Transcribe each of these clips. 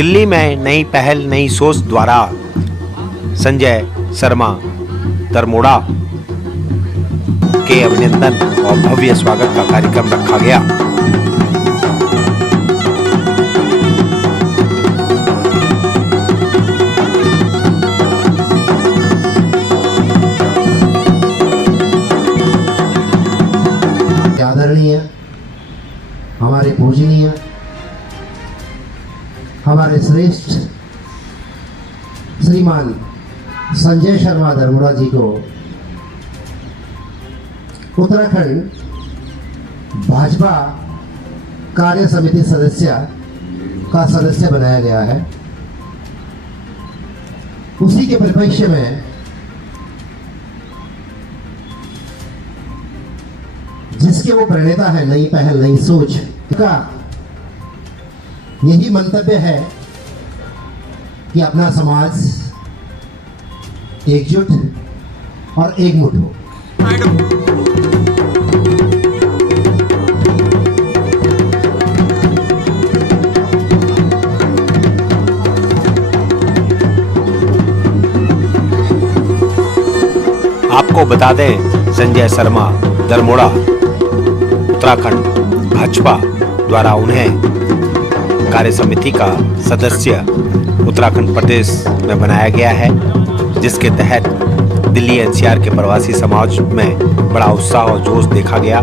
दिल्ली में नई पहल नई सोच द्वारा संजय शर्मा दरमोड़ा के अभिनंदन और भव्य स्वागत का कार्यक्रम रखा गया। आदरणीय, हमारे पूजनीय, हमारे श्रेष्ठ श्रीमान संजय शर्मा दरमोड़ा जी को उत्तराखंड भाजपा कार्य समिति का सदस्य बनाया गया है। उसी के परिप्रेक्ष्य में जिसके वो प्रणेता है नई पहल नई सोच का यही मंतव्य है कि अपना समाज एकजुट और एकमुठ हो। आपको बता दें, संजय शर्मा दरमोड़ा उत्तराखंड भाजपा द्वारा उन्हें कार्य समिति का सदस्य उत्तराखंड प्रदेश में बनाया गया है, जिसके तहत दिल्ली एनसीआर के प्रवासी समाज में बड़ा उत्साह और जोश देखा गया।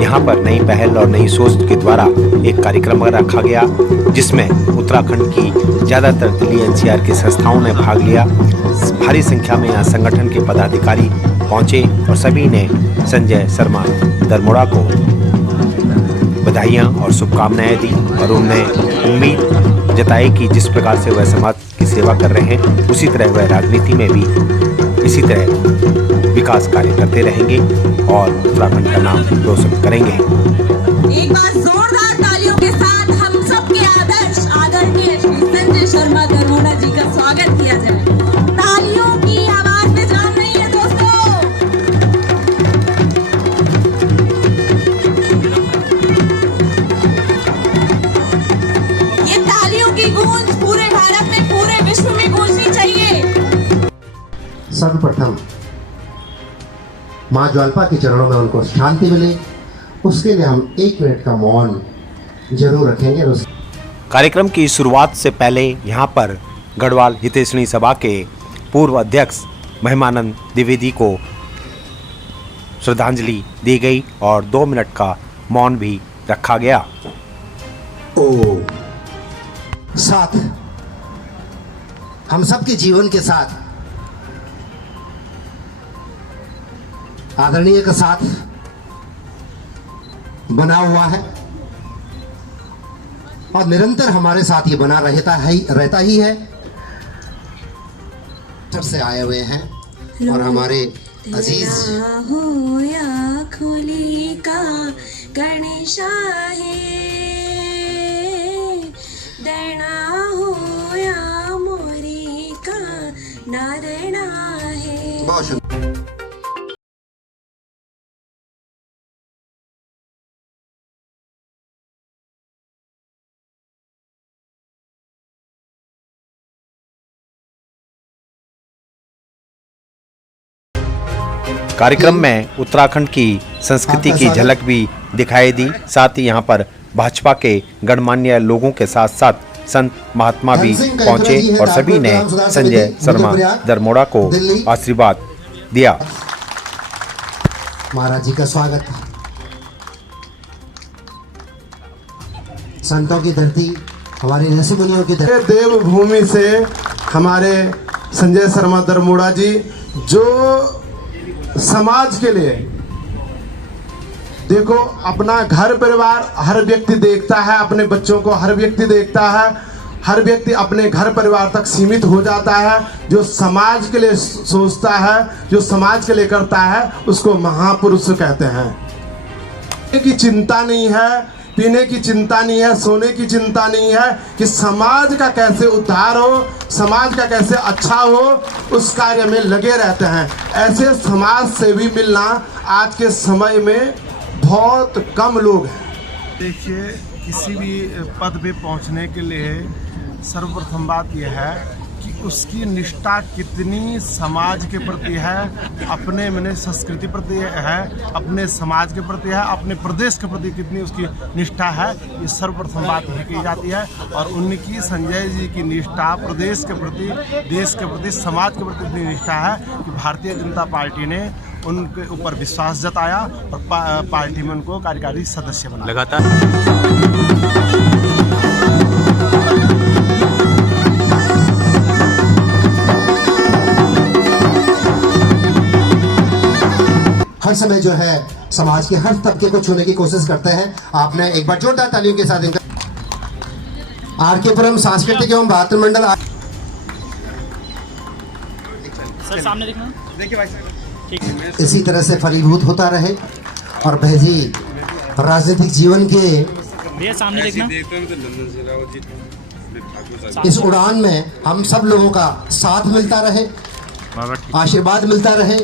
यहाँ पर नई पहल और नई सोच के द्वारा एक कार्यक्रम रखा गया, जिसमें उत्तराखंड की ज़्यादातर दिल्ली एनसीआर की संस्थाओं ने भाग लिया। भारी संख्या में यहाँ संगठन के पदाधिकारी पहुँचे और सभी ने संजय शर्मा दरमोड़ा को बधाइयाँ और शुभकामनाएं दी और उन्हें उम्मीद जताई कि जिस प्रकार से वह समाज की सेवा कर रहे हैं, उसी तरह वह राजनीति में भी इसी तरह विकास कार्य करते रहेंगे और उत्तराखंड का नाम रोशन करेंगे। एक बार जोरदार तालियों के साथ हम सबके आदर्श आदरणीय संजय शर्मा दरमोड़ा जी का स्वागत किया जाए। तालियों की आवाज में जान रही है दोस्तों। ये तालियों की गूंज पूरे भारत में पूरे विश्व में गूंजनी चाहिए। सर्वप्रथम माँ ज्वाल्पा के चरणों में उनको शांति मिले, उसके लिए हम 1 मिनट का मौन जरूर रखेंगे। कार्यक्रम की शुरुआत से पहले यहाँ पर गढ़वाल हितैषणी सभा के पूर्व अध्यक्ष महिमानंद द्विवेदी को श्रद्धांजलि दी गई और 2 मिनट का मौन भी रखा गया। साथ हम सबके जीवन के साथ आदरणीय का साथ बना हुआ है और निरंतर हमारे साथ ये बना रहता ही है। से आए हुए हैं और हमारे अजीज हो या खुली का गणेशा है, डरना हो या मोरी का नारणा है। बहुत कार्यक्रम में उत्तराखंड की संस्कृति की झलक भी दिखाई दी। साथ ही यहाँ पर भाजपा के गणमान्य लोगों के साथ साथ संत महात्मा भी पहुंचे और सभी ने संजय शर्मा दरमोड़ा को आशीर्वाद दिया। महाराज जी का स्वागत। संतों की धरती, हमारी ऋषि मुनियों की धरती, देवभूमि से हमारे संजय शर्मा दरमोड़ा जी जो समाज के लिए, देखो अपना घर परिवार हर व्यक्ति देखता है, अपने बच्चों को हर व्यक्ति देखता है, हर व्यक्ति अपने घर परिवार तक सीमित हो जाता है। जो समाज के लिए सोचता है, जो समाज के लिए करता है, उसको महापुरुष कहते हैं। की चिंता नहीं है, पीने की चिंता नहीं है, सोने की चिंता नहीं है कि समाज का कैसे उद्धार हो, समाज का कैसे अच्छा हो, उस कार्य में लगे रहते हैं। ऐसे समाज सेवी मिलना आज के समय में बहुत कम लोग हैं। देखिए, किसी भी पद पे पहुंचने के लिए सर्वप्रथम बात यह है कि उसकी निष्ठा कितनी समाज के प्रति है, अपने मैंने संस्कृति प्रति है, अपने समाज के प्रति है, अपने प्रदेश के प्रति कितनी उसकी निष्ठा है, ये सर्वप्रथम बात यह की जाती है। और उनकी संजय जी की निष्ठा प्रदेश के प्रति, देश के प्रति, समाज के प्रति इतनी निष्ठा है कि भारतीय जनता पार्टी ने उनके ऊपर विश्वास जताया और पार्टी में उनको कार्यकारी सदस्य बनाया। लगातार हर समय जो है समाज के हर तबके को छूने की कोशिश करते हैं। आपने एक बार जोरदार तालियों के साथ इनका आरकेपुरम सांस्कृतिक एवं भातृ मंडल सर सामने देखना, देखिए भाई साहब, ठीक है। इसी तरह से फलीभूत होता रहे और भैजी राजनीतिक जीवन के भैया सामने देखना, इस उड़ान में हम सब लोगों का साथ मिलता रहे, आशीर्वाद मिलता रहे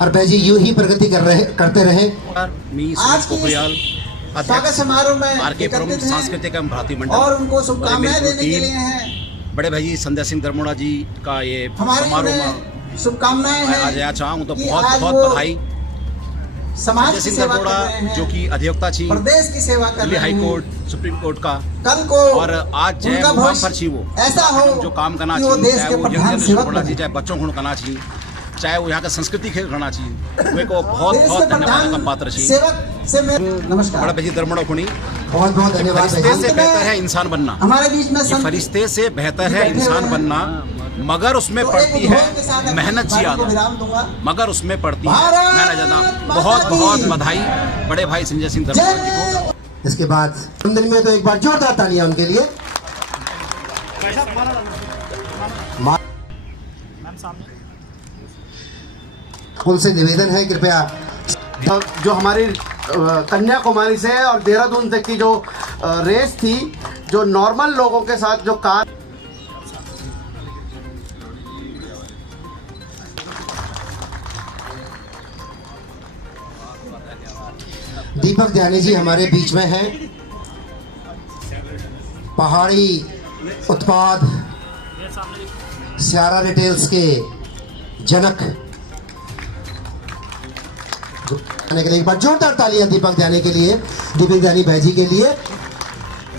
और भैजी यूं ही प्रगति करते रहे। आज पोखरियाल स्वागत समारोह में आरकेपुरम सांस्कृतिक एवं भारतीय मंडल और उनको शुभकामनाएं देने के लिए हैं। बड़े भाई संजय सिंह दरमोड़ा जी का ये समारोह में शुभकामनाएं हैं। आज आया चाहूँ तो कि बहुत आज बहुत वो बधाई। समाज संजय की सिंह सेवा कर दरमोड़ा रहे हैं, जो कि अधिवक्ता थी प्रदेश की सेवा कर दिल्ली रहे हाई हैं। कोर्ट, सुप्रीम कोर्ट का, कल को और आज जय उनका मुकाम भविष्य पर छी वो ऐसा हो जो काम करना कि वो चाहिए, देश चाहे के वो प्रधान यंग सेवक जनरेशन बने। चाहे बच्चों को करना चाहिए, चाहे वो यहाँ का संस्कृति खेल करना चाहिए, वे को बहुत देश बहुत के धन्यवाद का प्रधान पात्र छी। सेवक से मैं नमस्कार। बड़ा भाई दरमोड़ा खुणी बहुत बहुत धन्यवाद फरिश्ते भैजी। से बेहतर है इंसान बनना। हमारे बीच में ये संत फरिश्ते से बेहतर है बैठे हुए इंसान हैं। बनना, मगर उसमें तो पड़ती एक उद्योग के साथ है अपनी मेहनत बात को ज्यादा, विराम दूंगा। मगर उसमें पड़ती है भारत मेहनत ज्यादा। माता बहुत की बहुत बधाई बड़े भाई संजय सिंह दरमोड़ा जी को। इसके बाद जन्मदिन में तो एक बार जोरदार तालियां उनके लिए। मैम सामने उनसे निवेदन है कृपया जो हमारी कन्याकुमारी से और देहरादून तक की जो रेस थी, जो नॉर्मल लोगों के साथ जो कार दीपक ध्यानी जी हमारे बीच में हैं। पहाड़ी उत्पाद स्यारा रिटेल्स के जनक आने के लिए एक बार जोरदार तालियां दीपक ध्यानी के लिए। दीपक ध्यानी भाईजी के लिए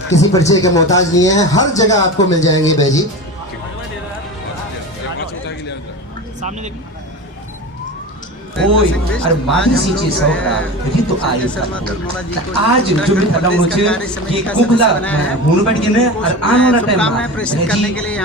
किसी परिचय के मोहताज नहीं है, हर जगह आपको मिल जाएंगे भाईजी। सामने देखना, होय और मानसी चीज होगा ये तो आई आज जो भी खत्म हो कि कुकला हुन बैठ गए और आने वाला टाइम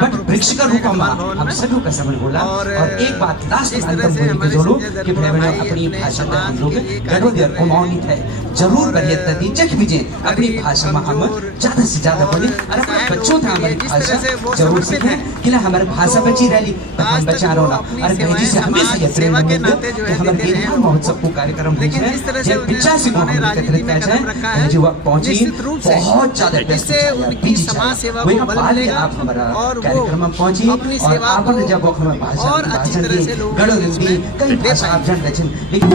बट वृक्ष का रूप हम सभी का समझ बोला। और एक बात लास्ट अंतम बोल के जोड़ो कि भाई बहनों अपनी भाषा में हम लोग गढ़ो देर कमाउनी है जरूर करिए तभी जख बीजे अपनी भाषा में हम ज्यादा से ज्यादा बोले और अपने बच्चों था हमारी भाषा जरूर सीखें कि हमारी भाषा बची रही हम बचा रहो ना। और भाई से हमेशा ये प्रेम कि हमारे देखभाल महोत्सव को कार्यक्रम हुई है जब 85 को हम एकत्रित किया है जो वक्त पहुंची बहुत ज्यादा जिससे उनकी समाज सेवा को बल मिलेगा आप हमारा और वो कार्यक्रम में पहुंची अपनी और सेवा आपने को जब वो हमें भाषा और अच्छी तरह से लोगों गढ़ो के दी उसमें कई दे भाषा आप पाएंगे। जानते हैं लेकिन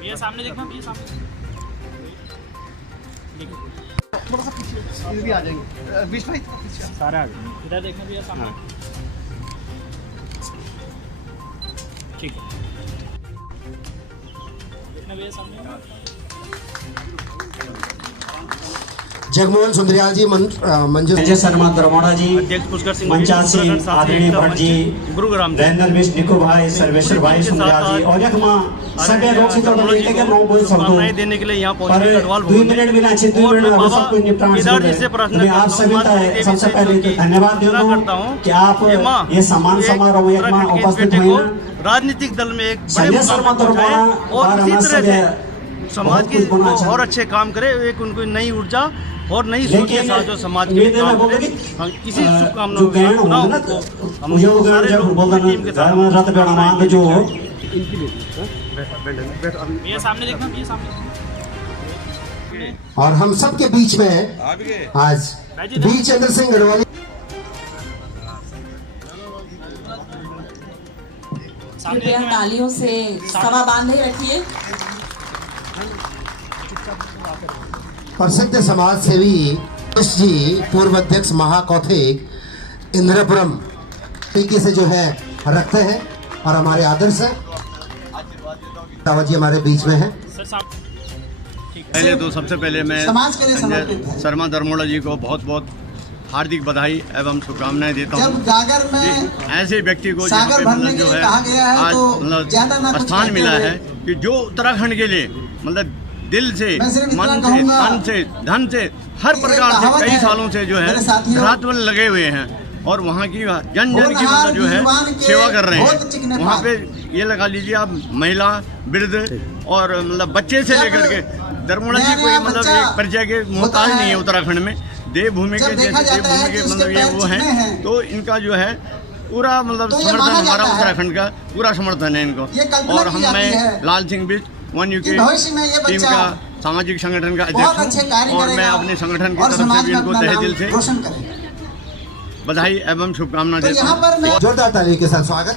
भैया सामने देखना, भैया सामने भी आ जाएंगे बीच में सारे आ गए, इधर देखना भैया सामने, ठीक है। देखना भैया सामने, जगमोहन सुंदरियाल जी मंजूर संजय शर्मा दरमोड़ा जी, अध्यक्ष पुष्कर सिंह मंचाल सिंह, आदरणीय भट्ट जी, गुरुग्राम रैंदर मिश्र निको भाई, सर्वेश्वर भाई सुंदरियाल जी और यख मां सभी लोग से तो मिलके के नो बोल सकदो देने के लिए यहाँ पर पहुंचे गढ़वाल 2 मिनट भी ना छे 2 मिनट में सब कुछ निपटान इधर जिससे प्रश्न आप सभी का सबसे पहले तो धन्यवाद देता हूं कि आप ये सम्मान समारोह में एक मां उपस्थित हुए हैं। राजनीतिक दल में एक संजय शर्मा दरमोड़ा और इसी तरह से समाज की और अच्छे काम करे, एक उनको नई ऊर्जा और नई सोच के साथ जो समाज के काम करे, हम इसी शुभकामनाओं के साथ हम सारे लोग टीम के साथ रत बेड़ा मान जो ये सामने देखना, ये सामने और हम सबके बीच में आज वीर चंद्र सिंह गढ़वाली कृपया तालियों से सभा बांधे रखिए। प्रसिद्ध समाज सेवी जी पूर्व अध्यक्ष महाकौथिक इंद्रपुरम टीके से जो है रखते हैं और हमारे आदर्श है दावा जी हमारे बीच में है। पहले तो सबसे पहले मैं समाज के लिए संजय समर्पित है। शर्मा दरमोड़ा जी को बहुत बहुत हार्दिक बधाई एवं शुभकामनाएं देता हूँ। जब गागर में कि ऐसे व्यक्ति को जहाँ सागर पे भरने मतलब के जो लिए है कहा गया है आज तो मतलब ज्यादा ना कुछ स्थान कहते मिला हुए है कि जो उत्तराखंड के लिए मतलब दिल से, मैं सिर्फ इतना मन से, कहूंगा तन से, धन से, हर कि प्रकार एक से कहावत कई है, सालों से जो है मेरे साथियों, रातभर लगे हुए हैं और वहाँ की जन जन की होनहार मतलब जो है विद्वान के सेवा कर रहे बहुत चिकने हैं। वहाँ पात। पे ये लगा लीजिए आप महिला, वृद्ध और मतलब बच्चे से जब लेकर के दरमोड़ा जी नया कोई नया मतलब बच्चा एक परिचय के होता मोहताज है, नहीं है उत्तराखंड में। देवभूमि जब के देखा जैसे जाता है देवभूमि कि के उसके मतलब ये पैर वो चिकने हैं हैं। तो इनका जो है पूरा मतलब तो ये समर्थन माना हमारा जाता है। उत्तराखंड का पूरा समर्थन है इनको। ये कल्पना और की हम जाती मैं है लाल सिंह बिष्ट वन कि यूके भविष्य में ये टीम बच्चा का सामाजिक संगठन का बहुत अध्यक्ष अच्छे हूँ कार्य और मैं करेगा अपने संगठन की और तरफ से समाज भी में इनको अपना तहे नाम दिल से रोशन करेगा। बधाई एवं शुभकामना तो देता यहाँ हूँ। पर मैं जोरदार तालियों के साथ स्वागत।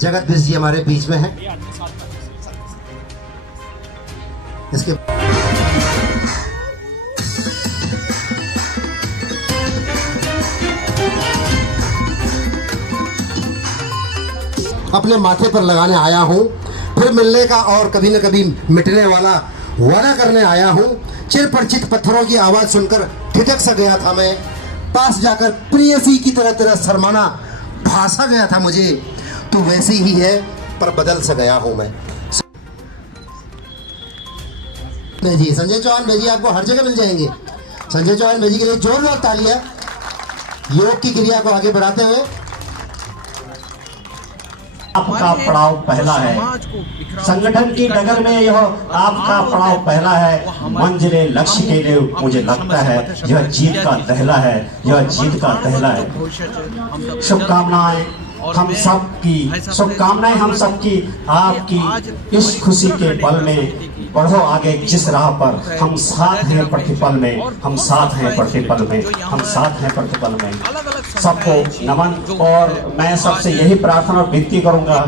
जगत बिस जी हमारे बीच में है। इसके अपने माथे पर लगाने आया हूँ, फिर मिलने का और कभी न कभी मिटने वाला वादा करने आया हूँ। चिर परिचित पत्थरों की आवाज सुनकर ठिठक सा गया था मैं, पास जाकर प्रियसी की तरह तेरा शर्माना भासा गया था मुझे, तू वैसी ही है पर बदल सा गया हूँ मैं। जी संजय चौहान भेजी आपको हर जगह मिल जाएंगे। संजय चौहान भेजी के लिए जोरदार तालियां योग की क्रिया को आगे बढ़ाते हुए। आपका पड़ाव पहला है, संगठन की डगर में यह आपका पड़ाव पहला है। मंजिले लक्ष्य के लिए मुझे लगता है यह जीत का पहला है, यह जीत का पहला है। शुभकामनाएं हम सब की, शुभकामनाएं हम सब की आपकी इस खुशी के पल में। बढ़ो आगे जिस राह पर, हम साथ हैं प्रतिपल में, हम साथ हैं प्रतिपल में, हम साथ हैं प्रतिपल में। सबको नमन। और मैं सबसे यही प्रार्थना और विनती करूंगा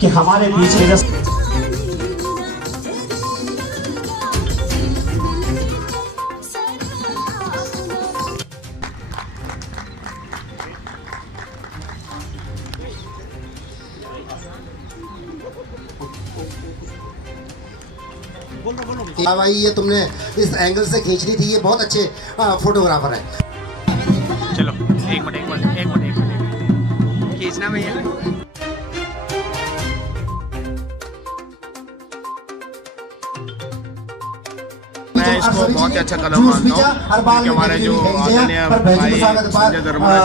कि हमारे बीच में भाई ये तुमने इस एंगल से खींचनी थी, ये बहुत अच्छे फोटोग्राफर हैं। चलो एक मिनट खींचना भैया। मैं इसको बहुत अच्छा कदम मानता हूँ क्योंकि हमारे जो आदरणीय भाई संजय दरमोड़ा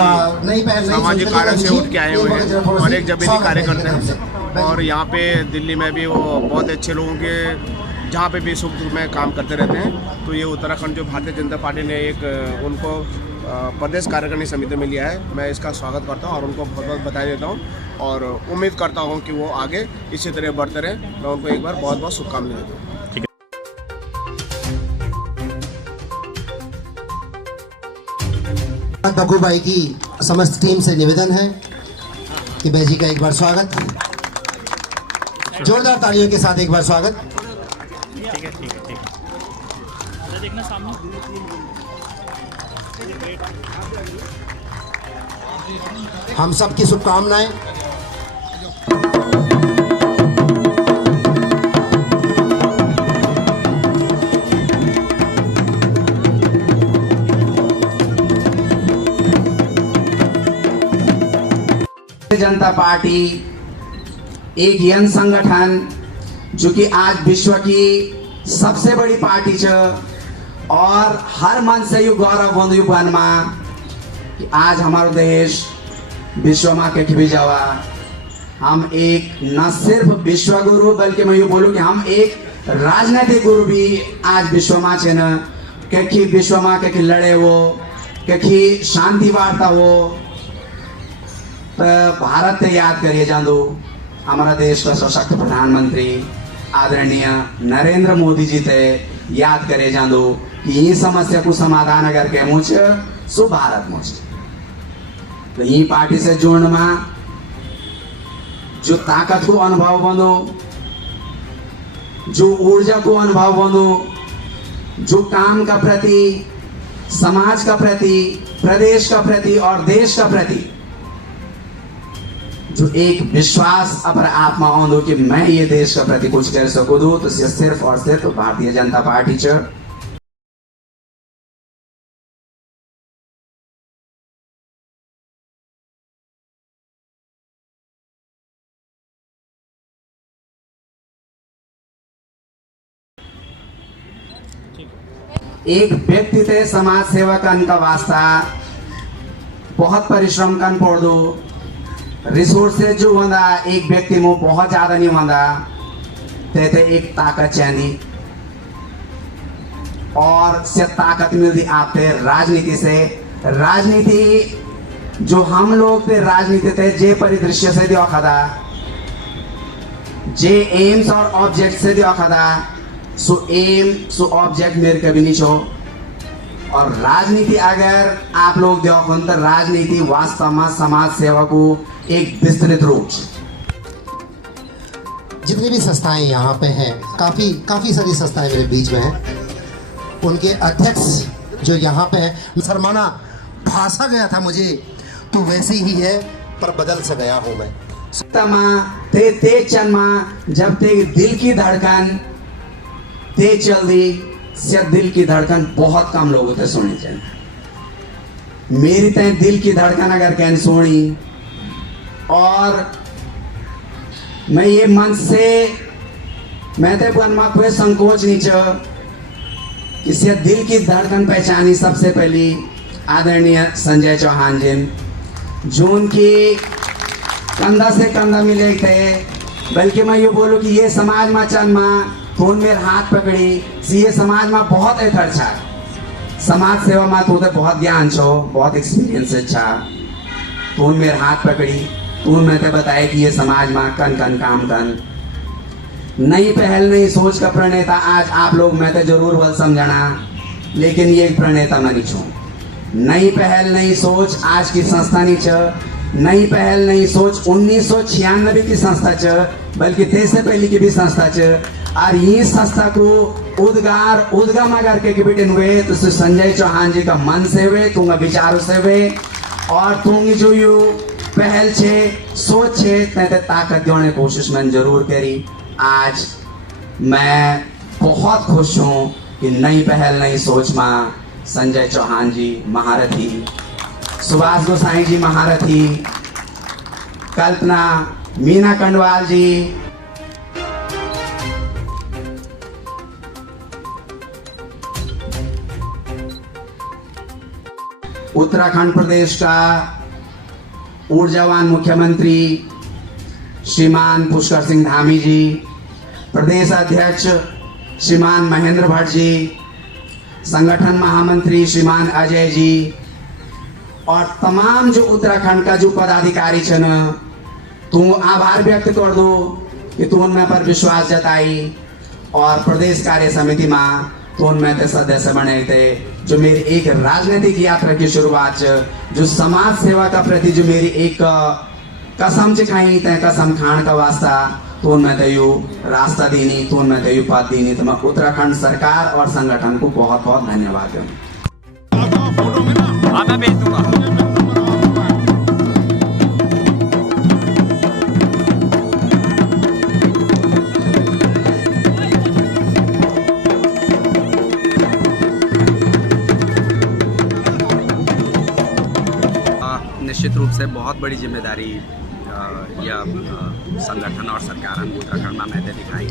जी सामाजिक कार्य से उठ के आए हुए हैं और एक जबीनी कार्य करते हैं और यहाँ पे दिल्ली में भी वो बहुत अच्छे लोगों के जहाँ पे भी सुख दुख में काम करते रहते हैं। तो ये उत्तराखंड जो भारतीय जनता पार्टी ने एक उनको प्रदेश कार्यकारिणी समिति में लिया है, मैं इसका स्वागत करता हूँ और उनको बहुत बहुत बधाई देता हूँ और उम्मीद करता हूँ कि वो आगे इसी तरह बढ़ते रहे। मैं उनको एक बार बहुत बहुत शुभकामनाएं देता हूँ। बग्गू भाई की समस्त टीम से निवेदन है कि भाई जी का एक बार स्वागत, जोरदार तालियों के साथ एक बार स्वागत। हम सबकी शुभकामनाएं। जनता पार्टी एक यन संगठन जो कि आज विश्व की सबसे बड़ी पार्टी है और हर मन से यू गौरव बंधु बनमा कि आज हमारा देश विश्व में कहीं भी जावा हम एक न सिर्फ विश्व गुरु बल्कि मैं यू बोलूँ कि हम एक राजनीतिक गुरु भी आज विश्व में छे न कहीं विश्व में कहीं लड़े हो कहीं शांति वार्ता हो तो भारत ते याद करिए जादू हमारा देश का सशक्त प्रधानमंत्री आदरणीय नरेंद्र मोदी जी ते याद करे जादू कि ये समस्या को समाधान अगर के मुझ सो भारत मुझ तो यी पार्टी से जोड़ने में जो ताकत को अनुभव बनो, जो ऊर्जा को अनुभव बनो, जो काम का प्रति, समाज का प्रति, प्रदेश का प्रति और देश का प्रति जो एक विश्वास अपने आप में आंदो कि मैं ये देश का प्रति कुछ कर सकूं तो ये सिर्फ और सिर्फ भारतीय जनता पार्टी च। एक व्यक्ति ते समाज सेवा करने का वास्ता बहुत परिश्रम करना पड़ दो, रिसोर्सेज जो होंदा एक व्यक्ति में बहुत ज्यादा नहीं होंदा, ते एक ताकत चाहिए और से ताकत मिलती आपते राजनीति से। राजनीति जो हम लोग ते राजनीति ते जे परिदृश्य से देखा था, जे एम्स और ऑब्जेक्ट से देखा था, सो एम सो ऑब्जेक्ट मेरे कभी नहीं छो। और राजनीति अगर आप लोग देखो तो राजनीति वास्तव में समाज सेवा को एक विस्तृत रूप। जितनी भी संस्थाएं यहाँ पे हैं, काफ़ी सारी संस्थाएं मेरे बीच में हैं, उनके अध्यक्ष जो यहाँ पे हैं, शर्माना भाषा गया था मुझे तो वैसे ही है पर बदल सा गया हूँ मैं। ते चनमा जब ते दिल की धड़कन ते चल दी, से दिल की धड़कन बहुत कम लोगों ते सुनी चाहिए। मेरी ते दिल की धड़कन अगर कैन सुनी और मैं ये मन से मैं ते मन में कोई संकोच नहीं चाह कि से दिल की धड़कन पहचानी सबसे पहली आदरणीय संजय चौहान जी, जो उनकी कंधा से कंधा मिले थे। बल्कि मैं ये बोलूँ कि ये समाज में जन्मा तो मेरे हाथ पकड़ी, ये समाज में बहुत खर्चा, समाज सेवा में तो बहुत ज्ञान छो, बहुत एक्सपीरियंस अच्छा, तो मेरे हाथ पकड़ी, तो मैं ते बताया कि ये समाज में कन कन काम कन नई पहल नई सोच का प्रणेता आज आप लोग मैं तो जरूर बल समझना, लेकिन ये प्रणेता मैं नहीं छू। नई पहल नई सोच आज की संस्था नहीं च, नई पहल नई सोच 1996 की संस्था च, बल्कि तेसे पहले की भी संस्था च। और ये संस्था को उद्गम अगर के बेटे हुए तो संजय चौहान जी का मन से हुए, तुम विचारों से हुए और तुम जो यू पहल छे सोच छे ते ताकत देने कोशिश मैंने जरूर करी। आज मैं बहुत खुश हूँ कि नई पहल नई सोच में संजय चौहान जी महारथी, सुभाष गोसाई जी महारथी, कल्पना मीना कंडवाल जी, उत्तराखंड प्रदेश का ऊर्जावान मुख्यमंत्री श्रीमान पुष्कर सिंह धामी जी, प्रदेश अध्यक्ष श्रीमान महेंद्र भट्ट जी, संगठन महामंत्री श्रीमान अजय जी और तमाम जो उत्तराखंड का जो पदाधिकारी छन, तू आभार व्यक्त कर दो कि तू उनमें पर विश्वास जताई और प्रदेश कार्य समिति में तो उनमें ते सदस्य बने थे। जो मेरी एक राजनीतिक यात्रा की शुरुआत, जो समाज सेवा का प्रति जो मेरी एक कसम चिखाई तय कसम खान का वास्ता, तो उनमें ते यू रास्ता देनी, तो उनमें ते यू पद देनी, तो मैं उत्तराखंड सरकार और संगठन को बहुत बहुत धन्यवाद दूँ। मैं भेज दूंगा। निश्चित रूप से बहुत बड़ी जिम्मेदारी या संगठन और सरकार उत्तराखंड में मैंने दिखाई।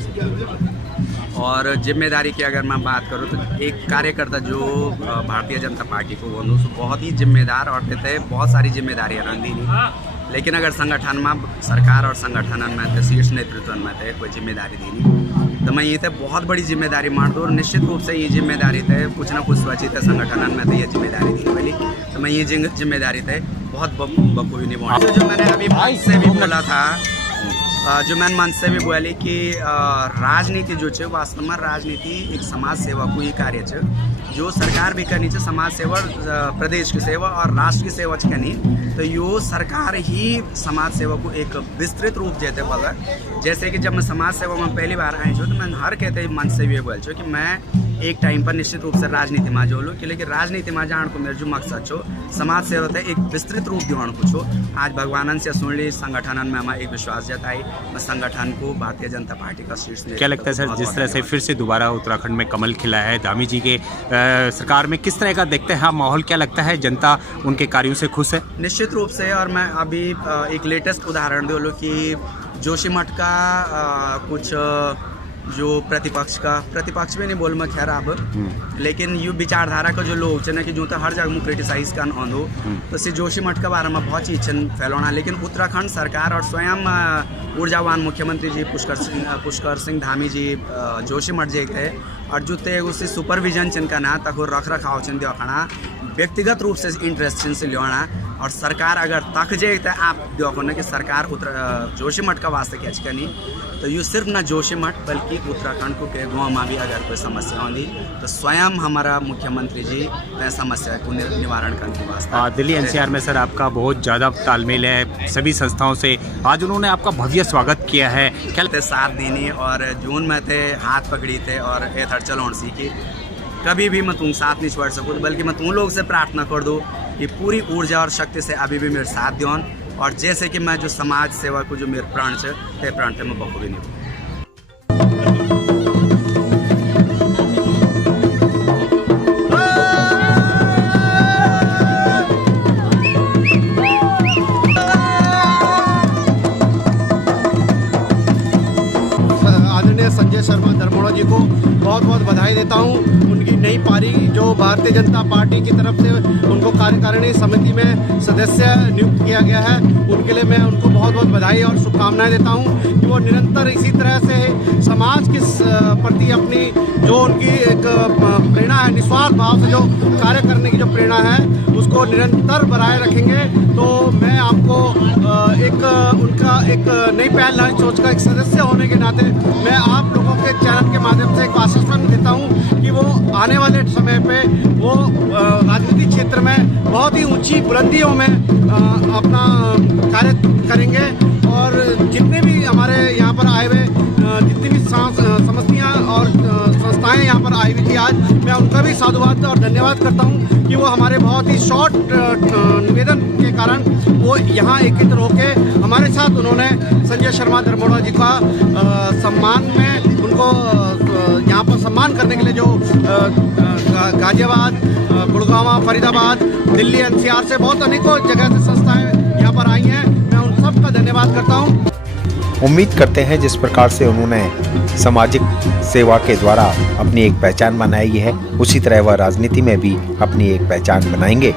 और जिम्मेदारी की अगर मैं बात करूँ तो एक कार्यकर्ता जो भारतीय जनता पार्टी को वो बहुत ही जिम्मेदार और देते बहुत सारी जिम्मेदारियाँ रंगी नहीं, लेकिन अगर संगठन में सरकार और संगठन में शीर्ष नेतृत्व में कोई जिम्मेदारी दी तो मैं ये तो बहुत बड़ी जिम्मेदारी मान दूँ। और निश्चित रूप से ये जिम्मेदारी थे कुछ ना कुछ स्वचित संगठन में ये जिम्मेदारी दी वाली, तो मैं ये जिम्मेदारी थे बहुत बखूबी निभाऊँ। जो मैंने अभी मंच से भी बोला था, जो मैंने मंच से भी बोली कि राजनीति जो है वास्तव में राजनीति एक समाज सेवा को ही कार्य है जो सरकार भी करनी चाहिए समाज सेवा, प्रदेश की सेवा और राष्ट्र की सेवा करनी, तो यो सरकार ही समाज सेवा को एक विस्तृत रूप देते बोला। जैसे कि जब मैं समाज सेवा में पहली बार आई छूँ तो मैं हर कहते मन से ये बोल छो कि मैं एक टाइम पर निश्चित रूप से राजनीति में जो लूँ, लेकिन राजनीति में जान को मेरे जो मकसद छो समाज सेवा ते एक विस्तृत रूप दिवान को छो। आज भगवानन से सुन ली संगठन में मैं एक विश्वास जताई, मैं संगठन को भारतीय जनता पार्टी का शीर्ष। क्या लगता है सर, जिस तरह से फिर से दोबारा उत्तराखंड में कमल खिला है धामी जी के सरकार में, किस तरह का देखते हैं माहौल? क्या लगता है जनता उनके कार्यों से खुश है? निश्चित रूप से। और मैं अभी एक लेटेस्ट उदाहरण दे लो कि जोशीमठ का कुछ जो प्रतिपक्ष भी नहीं बोल मैं खैर अब, लेकिन यू विचारधारा का जो लोग चने कि जो तो हर जगह क्रिटिसाइज कर आंदो, तो से जोशीमठ के बारे में बहुत चीज फैलाना। लेकिन उत्तराखंड सरकार और स्वयं ऊर्जावान मुख्यमंत्री जी पुष्कर सिंह धामी जी जोशीमठ जे थे, और जो थे उससे सुपरविजन चिनका ना तक रख रखाव चिन दिखाना, व्यक्तिगत रूप से इंटरेस्ट चिन से लिया। और सरकार अगर तक जे तो आप देखो ना कि सरकार जोशीमठ का वास्ते क्या करनी, तो ये सिर्फ ना जोशीमठ बल्कि उत्तराखंड को के गाँव में भी अगर कोई समस्या होगी तो स्वयं हमारा मुख्यमंत्री जी वह समस्या को निवारण करने के वास्ते। दिल्ली एनसीआर में सर आपका बहुत ज़्यादा तालमेल है सभी संस्थाओं से, आज उन्होंने आपका भव्य स्वागत किया है। क्या साथ देनी और जून में थे हाथ पकड़ी थे और एथर चलाउन सीखी। कभी भी मैं तुम साथ नहीं छोड़ सकूँ, बल्कि मैं तुम लोग से प्रार्थना कर दूँ कि पूरी ऊर्जा और शक्ति से अभी भी मेरे साथ दें, और जैसे कि मैं जो समाज सेवा को जो मेरे प्राण से ते प्राण थे मैं बखूबी नहीं। आदरणीय संजय शर्मा दरमोड़ा जी को बहुत बहुत बधाई देता हूँ। उनकी नई पारी जो भारतीय जनता पार्टी की तरफ से उनको कार्यकारिणी समिति में सदस्य नियुक्त किया गया है, उनके लिए मैं उनको बहुत बहुत बधाई और शुभकामनाएं देता हूँ कि वो निरंतर इसी तरह से समाज के प्रति अपनी जो उनकी एक प्रेरणा है, निस्वार्थ भाव से जो कार्य करने की जो प्रेरणा है उसको निरंतर बनाए रखेंगे। तो मैं आपको उनका एक नई पहल नई सोच का एक सदस्य होने के नाते मैं आप लोगों के चैनल के माध्यम से एक आश्वासन देता हूं कि वो आने वाले समय पे वो राजनीतिक क्षेत्र में बहुत ही ऊंची बुलंदियों में अपना कार्य करेंगे। और जितने भी हमारे यहाँ पर आए हुए जितनी भी समस्याएं और संस्थाएं यहाँ पर आई हुई थी आज, मैं उनका भी साधुवाद और धन्यवाद करता हूँ कि वो हमारे बहुत ही शॉर्ट निवेदन के कारण वो यहाँ एकत्र होकर हमारे साथ उन्होंने संजय शर्मा दरमोड़ा जी का सम्मान में उनको यहाँ पर सम्मान करने के लिए जो गाजियाबाद, गुड़गांव, फरीदाबाद, दिल्ली एनसीआर से बहुत अनेकों जगह से संस्थाएं यहाँ पर आई हैं, मैं उन सब का धन्यवाद करता हूँ। उम्मीद करते हैं जिस प्रकार से उन्होंने सामाजिक सेवा के द्वारा अपनी एक पहचान बनाई है, उसी तरह वह राजनीति में भी अपनी एक पहचान बनाएंगे।